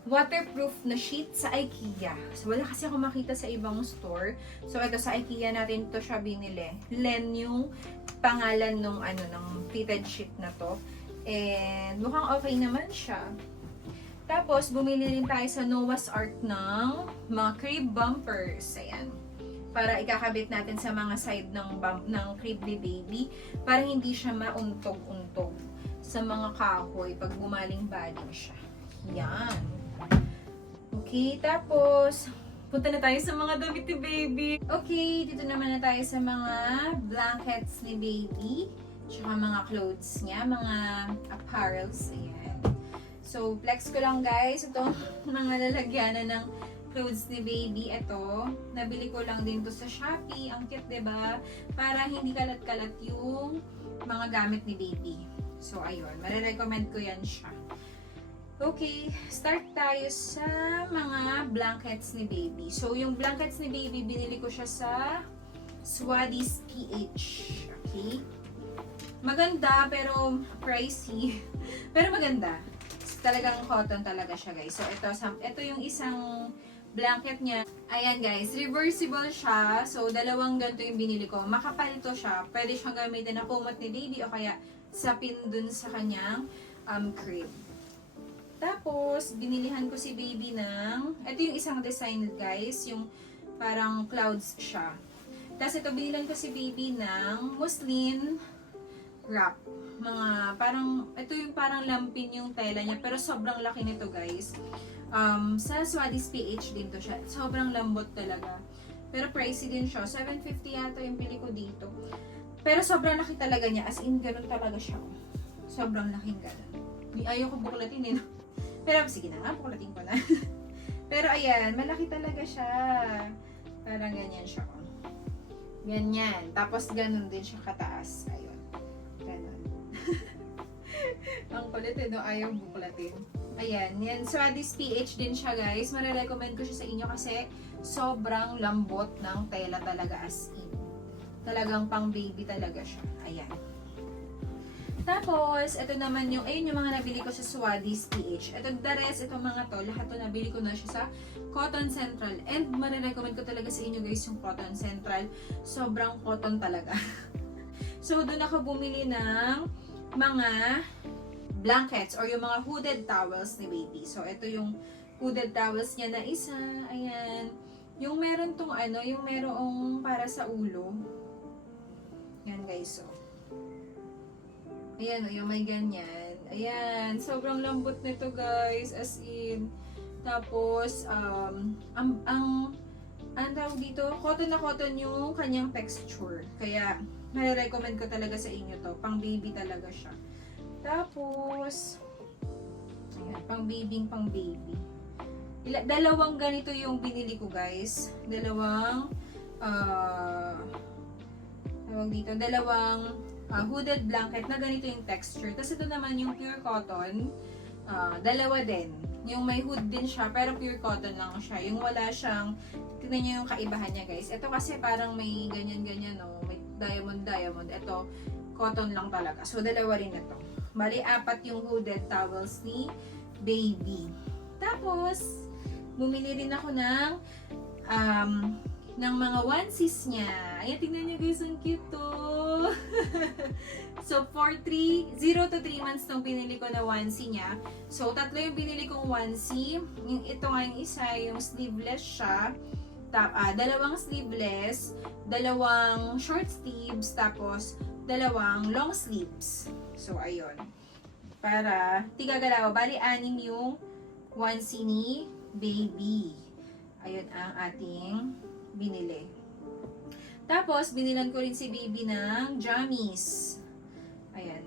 waterproof na sheet sa IKEA. So, wala kasi ako makita sa ibang store. So, ito sa IKEA natin to siya binili. Len yung pangalan ng fitted sheet na to. And mukhang okay naman siya. Tapos, bumili rin tayo sa Noah's Ark ng mga crib bumpers. Ayan. Para ikakabit natin sa mga side ng crib ni baby. Para hindi siya mauntog-untog sa mga kahoy pag bumaling-baling siya. Yan. Okay, tapos, punta na tayo sa mga damit ni baby. Okay, dito naman na tayo sa mga blankets ni baby. Tsaka mga clothes niya, mga apparels. Ayan. So, flex ko lang guys. Ito, mga lalagyanan ng clothes ni baby. Ito, nabili ko lang din to sa Shopee. Ang cute, diba? Para hindi kalat-kalat yung mga gamit ni baby. So, ayun. Marirecommend ko yan siya. Okay, start tayo sa mga blankets ni baby. So, yung blankets ni baby, binili ko siya sa Swaddy's PH. Okay? Maganda, pero pricey. Pero maganda. Talagang cotton talaga siya, guys. So, ito yung isang blanket niya. Ayan, guys. Reversible siya. So, dalawang ganito yung binili ko. Makapal to siya. Pwede siyang gamitin na kumot ni baby o kaya sapin dun sa kanyang crib. Tapos, binilihan ko si baby ng, ito yung isang design, guys. Yung parang clouds siya. Tapos, ito, binilihan ko si baby ng muslin wrap. Mga parang, ito yung parang lampin yung tela niya, pero sobrang laki nito, guys. Sa Swadis PH din to siya. Sobrang lambot talaga. Pero pricey din siya. 750 yata yung pili ko dito. Pero sobrang laki talaga niya. As in, ganun talaga siya. Sobrang laking ganun. Ayaw ko buklatin eh. Pero sige na nga, buklatin ko na. Pero ayan, malaki talaga siya. Parang ganyan siya. Ganyan. Tapos ganun din siya kataas. Ayun. Ganun. Ang kulit eh, no? Ayaw buklatin. Ayan. Yan. Swadis PH din siya, guys. Marirecommend ko siya sa inyo kasi sobrang lambot ng tela talaga as in. Talagang pang baby talaga siya. Ayan. Tapos, ito naman yung, ayun yung mga nabili ko sa Swadis PH. Ito, the rest, itong mga to, lahat to nabili ko na siya sa Cotton Central. And marirecommend ko talaga sa inyo, guys, yung Cotton Central. Sobrang cotton talaga. So, doon ako bumili ng mga blankets or yung mga hooded towels ni baby. So, ito yung hooded towels niya na isa. Ayan. Yung meron tong ano, yung merong para sa ulo. Yan, guys. So, ayan, yung may ganyan. Ayan. Sobrang lambot nito, guys. As in. Tapos, ang tawag dito, cotton na cotton yung kanyang texture. Kaya, nare-recommend ko talaga sa inyo to. Pang baby talaga siya. Tapos, ayan, pang baby. Dalawang ganito yung binili ko, guys. Dalawang, tawag dito, dalawang hooded blanket na ganito yung texture. Tapos ito naman yung pure cotton. Dalawa din. Yung may hood din siya, pero pure cotton lang siya. Yung wala siyang, tignan nyo yung kaibahan niya, guys. Ito kasi parang may ganyan-ganyan, no? May diamond. Ito, cotton lang talaga. So, dalawa rin ito. Bali, 4 yung hooded towels ni baby. Tapos, bumili rin ako ng mga onesies niya. Ayan, tingnan nyo, guys, ang cute to. So, for 0 to 3 months nung binili ko na onesie niya. So, 3 yung binili kong onesie. Yung ito nga yung isa, yung sleeveless siya. Dalawang sleeveless, dalawang short sleeves, tapos dalawang long sleeves. So, ayun. Para, tigagalaw. Bali, 6 yung onesie ni baby. Ayun ang ating binili. Tapos, binilan ko rin si baby ng jammies. Ayan.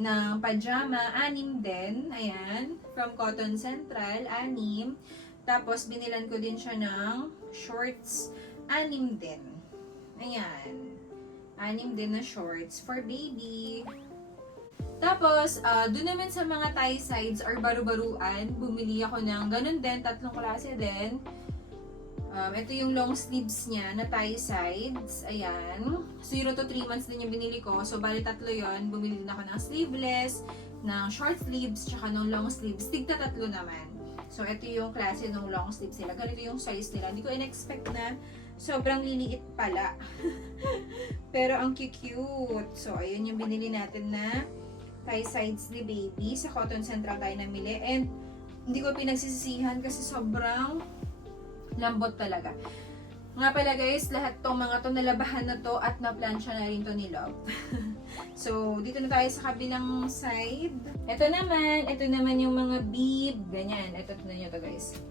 Ng pajama, 6 din. Ayan. From Cotton Central, 6. Tapos, binilan ko din siya ng shorts, 6 din. Ayan. 6 din na shorts for baby. Tapos, doon naman sa mga tie sides or baru-baruan, bumili ako ng ganun din, 3 klase din. Ito yung long sleeves niya na tie sides. Ayan. 0 to 3 months din yung binili ko. So, bali 3 yon. Bumili din ako ng sleeveless, ng short sleeves, tsaka ng long sleeves. Tigta 3 naman. So, ito yung klase ng long sleeves nila. Ganito yung size nila. Hindi ko in-expect na sobrang liliit pala. Pero ang cute. So, ayun yung binili natin na tie sides ni baby. Sa Cotton Central tayo namili. And, hindi ko pinagsisisihan kasi sobrang lambot talaga. Nga pala, guys, lahat tong mga to nalabahan na to at na-plancha na rin to ni Love. So, dito na tayo sa kabilang side. Ito naman yung mga bib. Ganyan. Ito na nyo to, guys.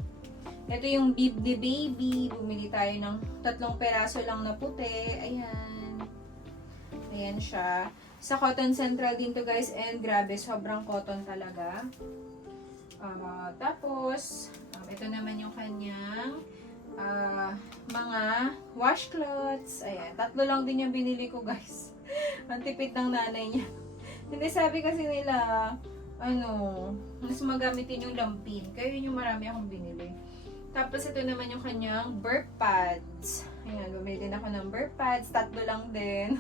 Ito yung bib ni baby. Bumili tayo ng 3 peraso lang na puti. Ayan. Ayan siya. Sa Cotton Central din to, guys. And grabe, sobrang cotton talaga. Tapos, ito naman yung kanyang mga washcloths. Ayan, 3 lang din yung binili ko, guys. Ang tipid ng nanay niya. Hindi, sabi kasi nila, mas magamitin yung lampin. Kaya yun yung marami akong binili. Tapos, ito naman yung kanyang burp pads. Ayan, bumili din ako ng burp pads. 3 lang din.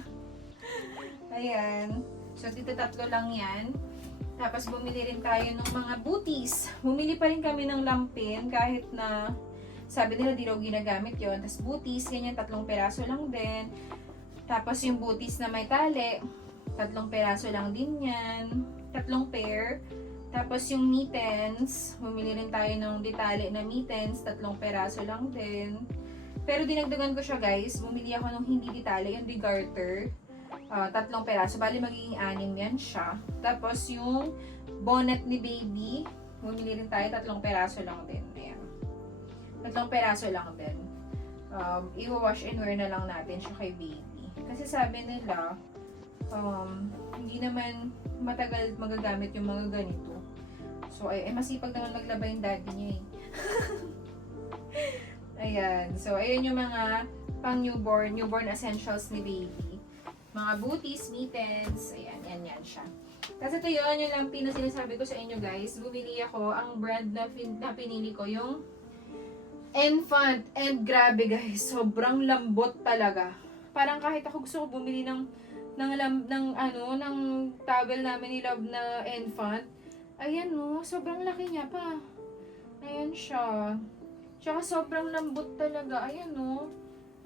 Ayan. So, dito 3 lang yan. Tapos, bumili rin tayo ng mga booties. Bumili pa rin kami ng lampin kahit na sabi nila di raw ginagamit yon. Tapos, booties, ganyan, 3 peraso lang din. Tapos, yung booties na may tali, 3 peraso lang din yan. 3 pair. Tapos, yung mittens, bumili rin tayo ng ditali na mittens, 3 peraso lang din. Pero dinagdagan ko siya guys, bumili ako ng hindi ditali, yung di-garter. 3 peraso, bali magiging 6 yan siya. Tapos yung bonnet ni baby, bumili rin tayo, 3 peraso lang din. Ayan. 3 peraso lang din. I-wash and wear na lang natin siya kay baby. Kasi sabi nila, hindi naman matagal magagamit yung mga ganito. So, masipag naman maglaba yung daddy niya eh. Ayan. So, ayan yung mga pang newborn essentials ni baby. Mga booties, mittens, ayan, yan siya. Kasi ito yun, yung lampi na sinasabi ko sa inyo guys. Bumili ako, ang brand na pinili ko, yung Enfant. And grabe guys, sobrang lambot talaga. Parang kahit ako gusto ko bumili ng towel namin ni Love na Enfant. Ayan no, sobrang laki niya pa. Ayan siya. Tsaka sobrang lambot talaga. Ayan no.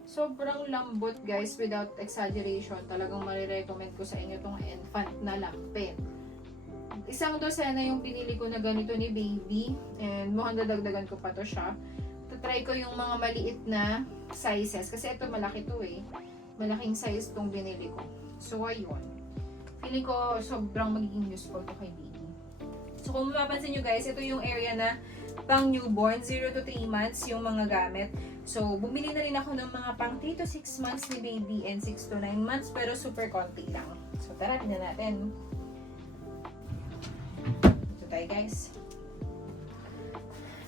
Sobrang lambot guys, without exaggeration. Talagang marirecommend ko sa inyo itong Enfant na lampin. 1 dosena yung pinili ko na ganito ni baby. And mukhang dadagdagan ko pa to siya. Try ko yung mga maliit na sizes. Kasi ito malaki to eh. Malaking size itong binili ko. So ayun. Feeling ko sobrang magiging useful to kay baby. So kung mapapansin nyo guys, ito yung area na pang newborn, 0 to 3 months yung mga gamit. So, bumili na rin ako ng mga pang 3 to 6 months ni baby and 6 to 9 months, pero super konti lang. So, tara, tingnan natin. Ito tayo guys.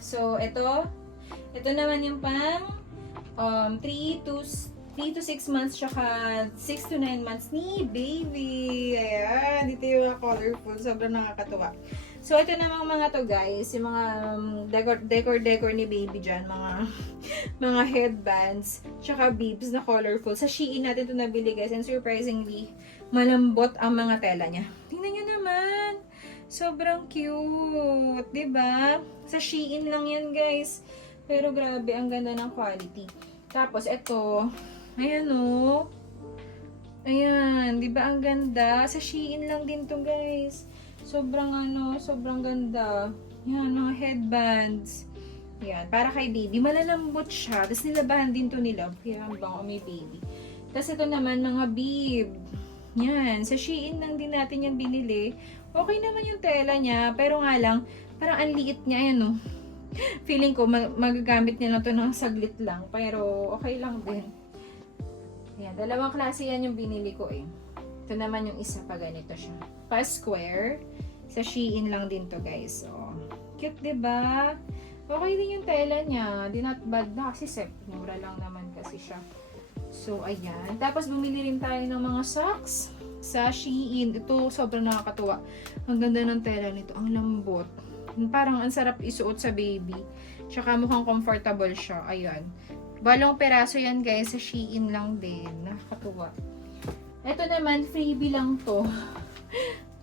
So, ito naman yung pang 3 to 6 months tsaka 6 to 9 months ni baby. Ayan, dito yung colorful. Sobrang nakakatuwa. So, ito namang mga to guys, yung mga decor ni baby dyan, mga headbands, tsaka bibs na colorful. Sa Shein natin ito nabili guys, and surprisingly, malambot ang mga tela niya. Tingnan nyo naman! Sobrang cute! Diba? Sa Shein lang yan guys. Pero grabe, ang ganda ng quality. Tapos, ito, ayan o. Ayan, diba ang ganda? Sa Shein lang din to guys. Sobrang ganda. Yan, mga headbands. Yan, para kay baby. Malalambot siya. Tapos nilabahan din to nila. Kaya bang may baby. Tapos ito naman, mga bib. Yan, sa Shein lang din natin yan binili. Okay naman yung tela niya. Pero nga lang, parang ang liit niya. Ayan, no? Feeling ko, magagamit niya lang to ng saglit lang. Pero okay lang din. Yan, 2 klase yan yung binili ko eh. Ito naman yung isa pa ganito siya. Pa-square. Sa Shein lang din to guys. So, cute diba? Okay din yung tela niya. Di not bad na kasi mura lang naman kasi siya. So, ayan. Tapos, bumili rin tayo ng mga socks sa Shein. Ito, sobrang nakakatuwa. Ang ganda ng tela nito. Ang lambot. Parang ang sarap isuot sa baby. Tsaka mukhang comfortable siya. Ayan. 8 peraso yan guys. Sa Shein lang din. Nakakatuwa. Ito naman, freebie lang to.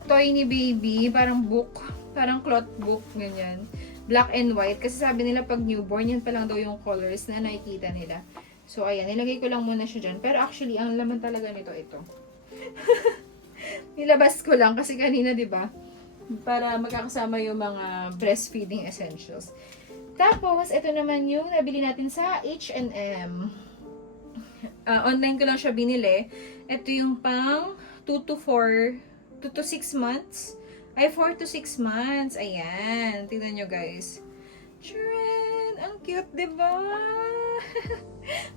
Toy ni baby. Parang book. Parang cloth book. Ganyan. Black and white. Kasi sabi nila pag newborn, yan pa lang daw yung colors na nakikita nila. So, ayan. Nilagay ko lang muna siya dyan. Pero actually, ang laman talaga nito ito. Nilabas ko lang kasi kanina, di ba? Para magkakasama yung mga breastfeeding essentials. Tapos, ito naman yung nabili natin sa H&M. Online ko lang siya binili. Ito yung pang 2 to 6 months. Ay, 4 to 6 months. Ayan. Tingnan nyo, guys. Charan! Ang cute, diba?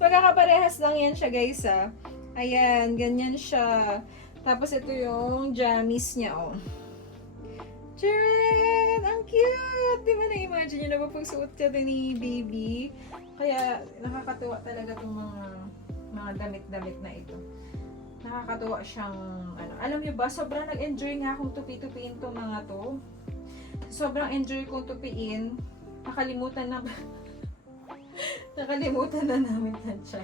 Magkakaparehas lang yan siya, guys, ah. Ayan. Ganyan siya. Tapos, ito yung jammies niya, oh. Charan! Ang cute! Diba na-imagine nyo na ba pagsuot siya ni baby? Kaya, nakakatuwa talaga itong mga damit-damit na ito. Nakakatuwa siyang, alam niyo ba, sobrang nag-enjoy nga akong tupi-tupiin itong mga to. Sobrang enjoy kong tupiin. Nakalimutan na namin tansya.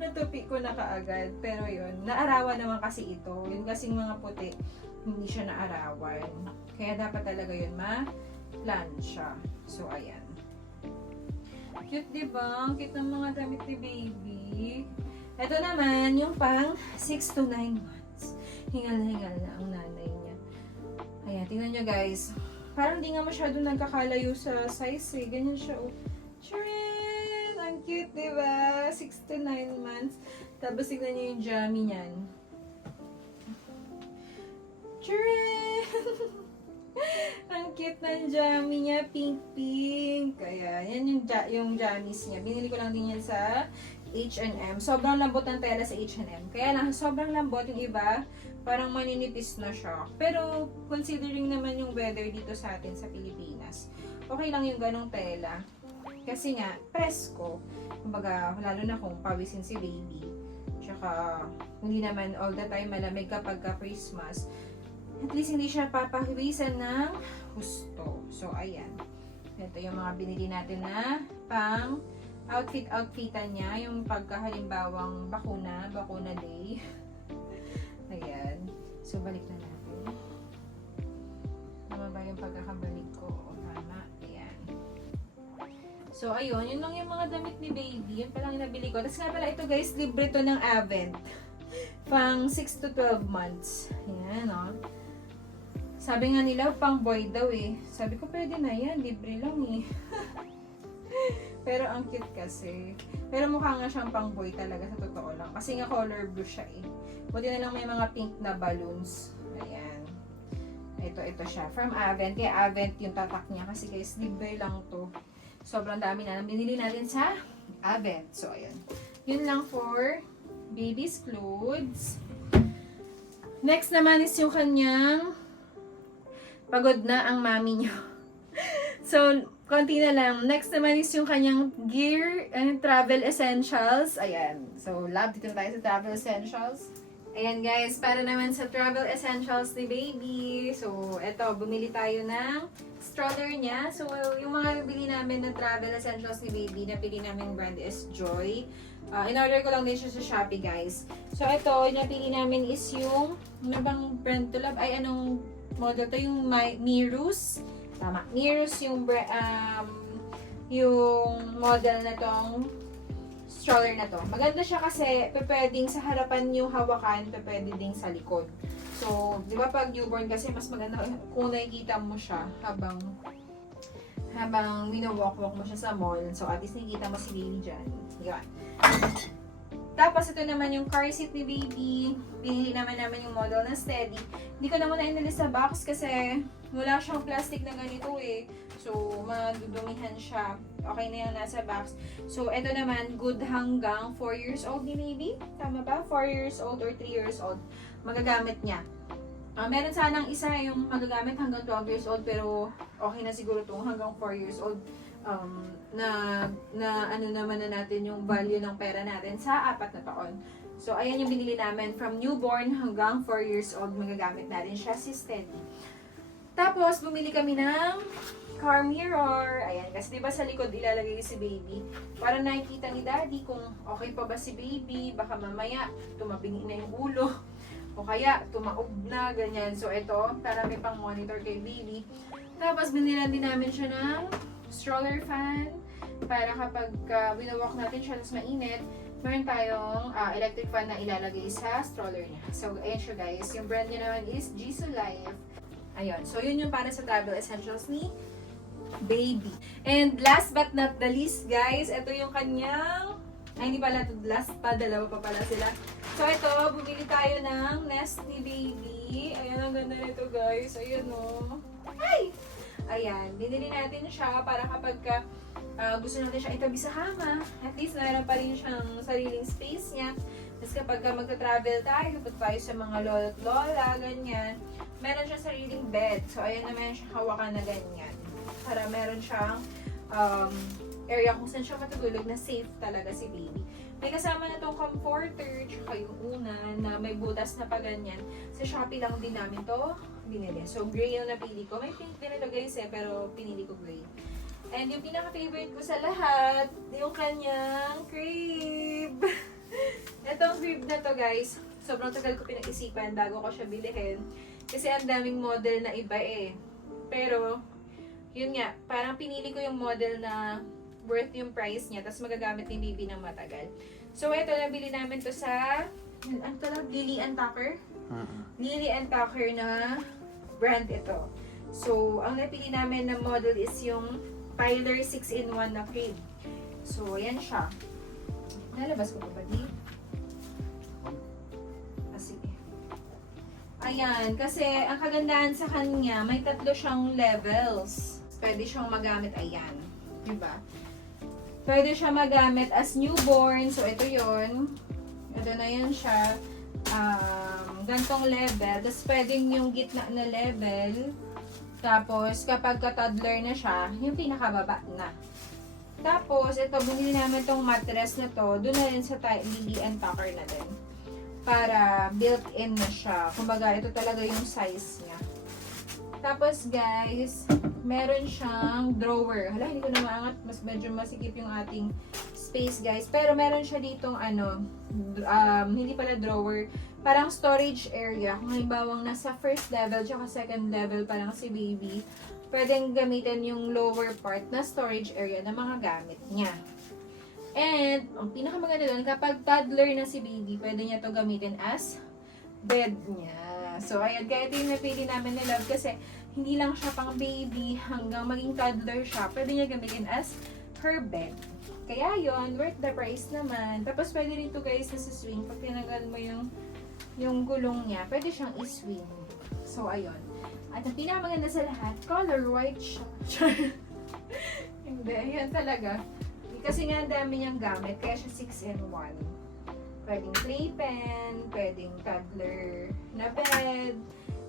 Natupi ko na kaagad. Pero yun, naarawan naman kasi ito. Yung kasing mga puti, hindi siya naarawan. Kaya dapat talaga yun ma-plansya. So, ayan. Cute, diba? Ang cute ng mga damit ni baby. Ito naman, yung pang 6 to 9 months. Hingal na ang nanay niya. Ayan, tingnan nyo guys. Parang di nga masyado nagkakalayo sa size eh. Ganyan siya. Oh. Charin! Ang cute, diba? 6 to 9 months. Tapos tignan nyo yung jammy niyan. Charin! Ang cute ng jammy niya. Pink. Kaya, yan yung jammies niya. Binili ko lang din yan sa H&M. Sobrang lambot ng tela sa H&M. Kaya lang, sobrang lambot. Yung iba, parang maninipis na siya. Pero, considering naman yung weather dito sa atin sa Pilipinas, okay lang yung ganong tela. Kasi nga, presko. Kumbaga, lalo na kung pawisin si baby. Tsaka, hindi naman all the time malamig kapag Christmas. At least, hindi siya papawisan ng gusto. So, ayan. Ito yung mga binili natin na pang outfitan niya, yung pagkahalimbawang bakuna day. Ayan. So, balik na natin. Tama ba yung pagkakabalik ko? O, tama. Ayan. So, ayun. Yun lang yung mga damit ni baby. Yun pa lang yung nabili ko. Tapos nga pala, ito guys, libre to ng Avent. Pang 6 to 12 months. Ayan, o. Sabi nga nila, pang boy daw eh. Sabi ko, pwede na yan. Libre lang eh. Pero ang cute kasi. Pero mukha nga siyang pang boy talaga sa totoo lang. Kasi nga color blue siya eh. Buti na lang may mga pink na balloons. Ayan. Ito siya. From Avent. Kaya Avent yung tatak niya. Kasi guys, libre lang to. Sobrang dami na binili natin sa Avent. So, ayan. Yun lang for baby's clothes. Next naman is yung kanyang pagod na ang mami niyo. So, konti na lang. Next naman is yung kanyang gear and travel essentials. Ayan. So, love, dito na tayo sa travel essentials. Ayan guys, para naman sa travel essentials ni baby. So, eto, bumili tayo ng stroller niya. So, yung mga bibili namin na travel essentials ni baby, napili namin brand is Joy. In-order ko lang din siya sa Shopee guys. So, ito, napili namin is yung, ano bang brand to love? Ay, anong model to? Yung Mirus. Tama. Mirus yung model na tong stroller na to. Maganda siya kasi pwedeng sa harapan yung hawakan, pwede ding sa likod. So, di ba pag newborn kasi mas maganda kung nakikita mo siya habang wino-walk-walk mo siya sa mall. So, at least nakikita mo si baby dyan. Yan. Tapos, ito naman yung car seat ni baby. Pinili namin yung model na steady. Hindi ko na muna inalis sa box kasi wala siyang plastic na ganito eh. So, madudumihan siya. Okay na yung nasa box. So, ito naman, good hanggang 4 years old ni baby. Tama ba? 4 years old or 3 years old. Magagamit niya. Meron sanang isa yung magagamit hanggang 12 years old pero okay na siguro itong hanggang 4 years old. Na ano naman na natin yung value ng pera natin sa 4 na taon. So, ayan yung binili namin. From newborn hanggang 4 years old, magagamit natin siya si Steady. Tapos, bumili kami ng car mirror. Ayan, kasi diba sa likod ilalagay si baby. Para nakikita ni daddy kung okay pa ba si baby. Baka mamaya, tumabingi na yung ulo. O kaya, tumaob na, ganyan. So, ito, para may pang monitor kay baby. Tapos, binilan din namin siya ng stroller fan para kapag winawalk natin siya tapos mainit, meron tayong electric fan na ilalagay sa stroller niya. So, ayan siya guys. Yung brand niya naman is Jisoo Life. Ayun. So, yun yung para sa travel essentials ni baby. And last but not the least guys, ito yung kanyang hindi pala ito last pa, dalawa pa pala sila. So, ito, bumili tayo ng nest ni baby. Ayan, ang ganda nito guys. Ayan o. Ay! Ayan, binili natin siya para kapag gusto natin siya itabi sa kama, at least mayroon pa rin siyang sariling space niya. Tapos kapag magta-travel tayo, punta tayo sa mga lola't lola, ganyan, meron siyang sariling bed. So, ayan naman siya hawakan na ganyan. Para meron siyang area kung saan siya matutulog na safe talaga si baby. May kasama na tong comforter, tsaka yung unan na may butas na pa ganyan. Sa Shopee lang din namin to binili. So, gray yung napili ko. May pink din ito guys pero pinili ko gray. And yung pinaka-favorite ko sa lahat, yung kanyang crib. Itong crib na to guys, sobrang tagal ko pinag-isipan bago ko siya bilihin. Kasi ang daming model na iba eh. Pero, yun nga, parang pinili ko yung model na worth yung price niya, tapos magagamit ni baby ng matagal. So, ito, nabili namin to sa, ano tawag? Lily and Tucker? Lily and Tucker na brand ito. So, ang napili namin na model is yung Tyler 6-in-1 na crib. So, ayan siya. Nalabas ko pa ba di? Sige. Ayan, kasi ang kagandahan sa kanya, may 3 siyang levels. Pwede siyang magamit, ayan. Diba? Pwede siya magamit as newborn. So, ito yon. Ito na yan siya. Gantong level. Tapos, pwedeng yung gitna na level. Tapos, kapag ka-toddler na siya, yung pinakababa na. Tapos, ito, bumili namin tong mattress na to. Doon na rin sa Lily and Tucker na din. Para built-in na siya. Kumbaga, ito talaga yung size niya. Tapos, guys, meron siyang drawer. Hala, hindi ko na maangat. Medyo masikip yung ating space, guys. Pero meron siya ditong hindi pala drawer. Parang storage area. Kung halimbawang nasa first level tsaka second level parang si baby, pwedeng gamitin yung lower part na storage area ng mga gamit niya. And, ang pinakamaganda doon, kapag toddler na si baby, pwede niya to gamitin as bed niya. So, ayan, kaya ito yung napili namin ni Love kasi hindi lang siya pang baby hanggang maging toddler siya. Pwede niya gamitin as her bed. Kaya yon, worth the price naman. Tapos, pwede rin to guys na swing. Pag tinanggal mo yung gulong niya, pwede siyang i-swing. So, ayun. At ang pinakamaganda sa lahat, color white siya. Hindi, yan talaga. Kasi nga ang dami niyang gamit, kaya siya 6-in-1. Pwedeng playpen, pwedeng toddler na bed.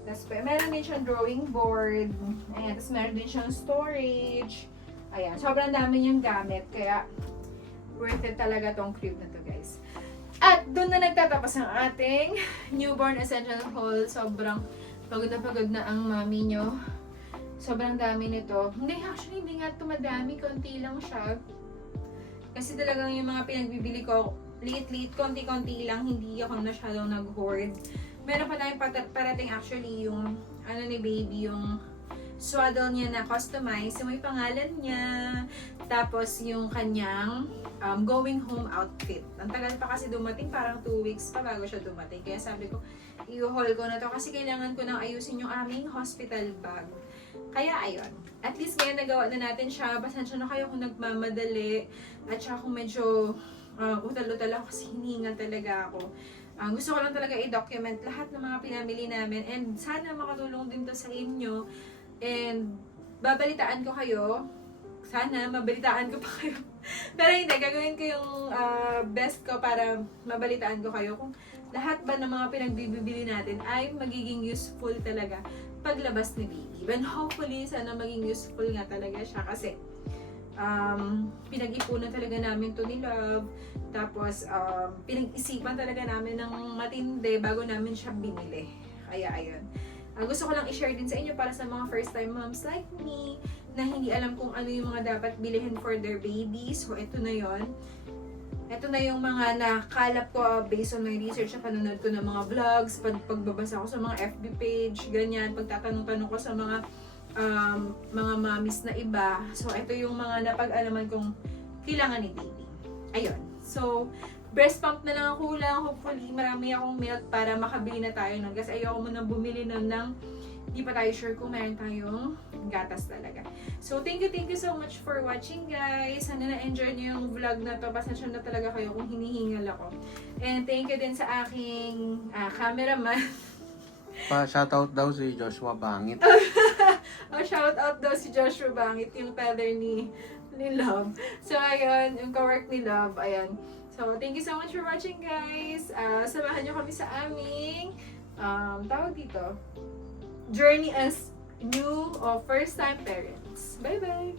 Tapos, meron din siyang drawing board. Ayan, tapos meron din siyang storage. Ayan, sobrang dami niyang gamit, kaya worth it talaga tong crib na to, guys. At doon na nagtatapos ang ating newborn essential haul. Sobrang pagod na ang mami nyo. Sobrang dami nito. Hindi, actually, hindi nga ito madami. Konti lang siya. Kasi talagang yung mga pinagbibili ko, liit-liit, konti-konti lang. Hindi ako masyadong nag-hoard. Meron pa tayong parating actually yung, ni baby, yung swaddle niya na customized. Yung may pangalan niya. Tapos yung kanyang going home outfit. Ang tagal pa kasi dumating, parang 2 weeks pa bago siya dumating. Kaya sabi ko, i-haul ko na to kasi kailangan ko nang ayusin yung aming hospital bag. Kaya ayun. At least ngayon nagawa na natin siya. Pasensya na kayo kung nagmamadali. At saka kung medyo utal-utal ako kasi hininga talaga ako. Gusto ko lang talaga i-document lahat ng mga pinamili namin. And sana makatulong din to sa inyo. And babalitaan ko kayo. Sana mabalitaan ko pa kayo. Pero hindi, gagawin ko yung best ko para mabalitaan ko kayo kung lahat ba ng mga pinagbibili natin ay magiging useful talaga paglabas ni baby. And hopefully, sana maging useful nga talaga siya kasi pinag-ipunan talaga namin to ni Love. Tapos, pinag-isipan talaga namin ng matindi bago namin siya binili. Kaya, ayun. Gusto ko lang i-share din sa inyo para sa mga first-time moms like me na hindi alam kung ano yung mga dapat bilhin for their babies. So, ito na yon. Ito na yung mga nakalap ko based on my research na panonood ko ng mga vlogs, pagbabasa ko sa mga FB page, ganyan, pagtatanong-tanong ko sa mga mommies na iba. So, ito yung mga napag-alaman kong kailangan ni baby. Ayun. So, breast pump na lang ang kulang. Hopefully, marami akong milk para makabili na tayo nun. Kasi ayoko mo nang bumili nun ng di pa tayo sure kung meron tayong gatas talaga. So, thank you so much for watching, guys. Sana na-enjoy niyo yung vlog na to. Pasensya na talaga kayo kung hinihingal ako. And thank you din sa aking cameraman. Pa-shoutout daw si Joshua Bangit. Shoutout daw si Joshua Bangit, yung father ni Love. So, ayun, yung ka-work ni Love, ayan. So, thank you so much for watching, guys. Samahan nyo kami sa aming, tawag dito, journey as new or first-time parents. Bye-bye!